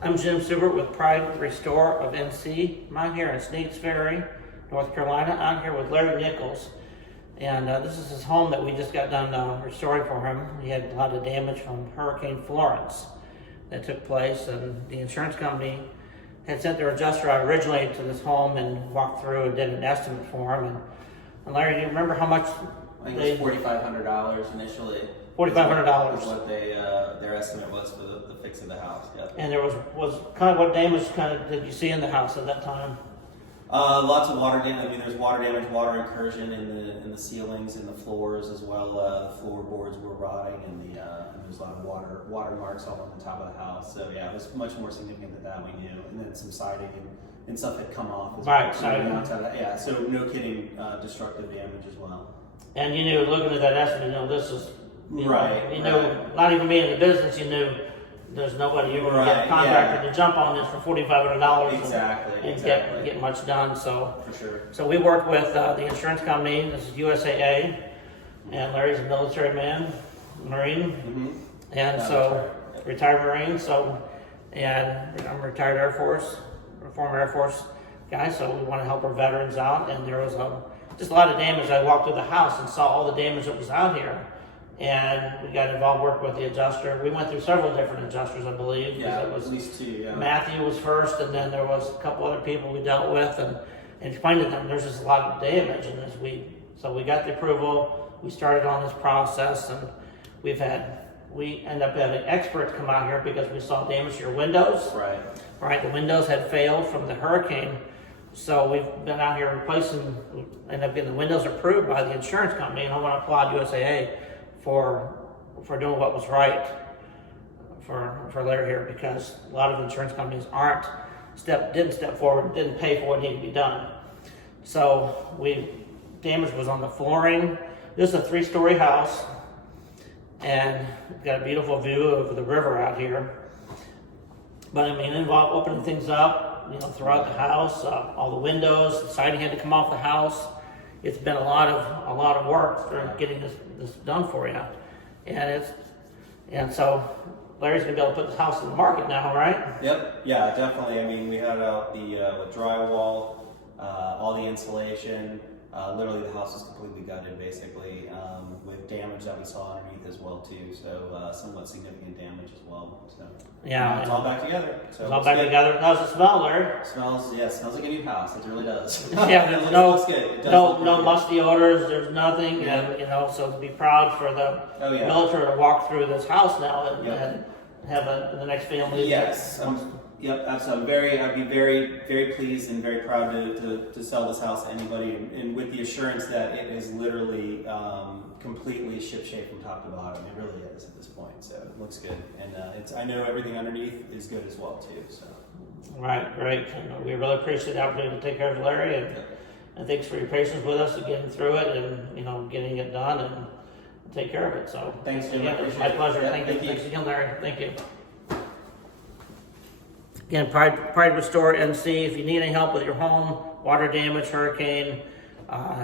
I'm Jim Subert with Pride Restore of NC. I'm out here in Sneads Ferry, North Carolina. I'm here with Larry Nichols. And this is his home that we just got done restoring for him. He had a lot of damage from Hurricane Florence that took place, and the insurance company had sent their adjuster out originally to this home and walked through and did an estimate for him. And Larry, do you remember how much? I think it was $4,500 initially. $4,500 is what their estimate was for the fix of the house. Yep. And there was kind of what damage did you see in the house at that time? Lots of water damage. I mean, there's water damage, water incursion in the ceilings and the floors as well. The floorboards were rotting, and there's a lot of water marks all on the top of the house. So yeah, it was much more significant than that, we knew. And then some siding and stuff had come off. Right, siding outside of that. Yeah, so no kidding, destructive damage as well. And you knew, looking at that estimate, you know, this is right. You know, not even being in the business, you knew there's nobody you were going to get a contractor to jump on this for $4,500 exactly, and get much done. So for sure. So we worked with the insurance company. This is USAA, and Larry's a military man, Marine, and so retired Marine. So, and I'm a retired Air Force, or former Air Force guy. So we want to help our veterans out, and there was just a lot of damage. I walked through the house and saw all the damage that was out here. And we got involved, worked with the adjuster. We went through several different adjusters, I believe. Yeah, it was at least two, yeah. Matthew was first, and then there was a couple other people we dealt with, and explained to them there's just a lot of damage. And so we got the approval, we started on this process, and we end up having experts come out here because we saw damage to your windows. Right, the windows had failed from the hurricane. So we've been out here replacing, end up getting the windows approved by the insurance company, and I want to applaud USAA for doing what was right for Larry here, because a lot of insurance companies didn't step forward, didn't pay for what needed to be done. So damage was on the flooring. This is a 3-story house, and we've got a beautiful view of the river out here. But I mean, it involved opening things up, you know, throughout the house, all the windows, the siding had to come off the house. It's been a lot of work for getting this done for you, and so Larry's gonna be able to put this house in the market now, right? Yep. Yeah, definitely. I mean, we had out the with drywall, all the insulation. Literally, the house was completely gutted, basically, with damage that we saw underneath as well too. So somewhat significant damage as well. So yeah, it's all back together. So it's all back together. How's it smell, Larry? Smells like a new house. It really does. Yeah, it no good. No musty odors. There's nothing, and you know, so to be proud for the military to walk through this house now and have the next family. Yes. Yep, absolutely. I'd be very, very pleased and very proud to sell this house to anybody, and with the assurance that it is literally completely shipshape from top to bottom. It really is at this point. So it looks good, and I know everything underneath is good as well too. So. Right, great. And we really appreciate the opportunity to take care of Larry, and thanks for your patience with us and getting through it, and getting it done and take care of it. So thanks, Jim. Again, it's my pleasure. Yep, Thank you. Thanks again, Larry. Thank you. Again, Pride Restore NC. If you need any help with your home, water damage, hurricane,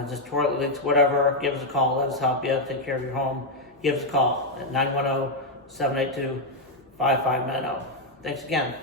just toilet leaks, whatever, give us a call. Let us help you take care of your home. Give us a call at 910-782-5590. Thanks again.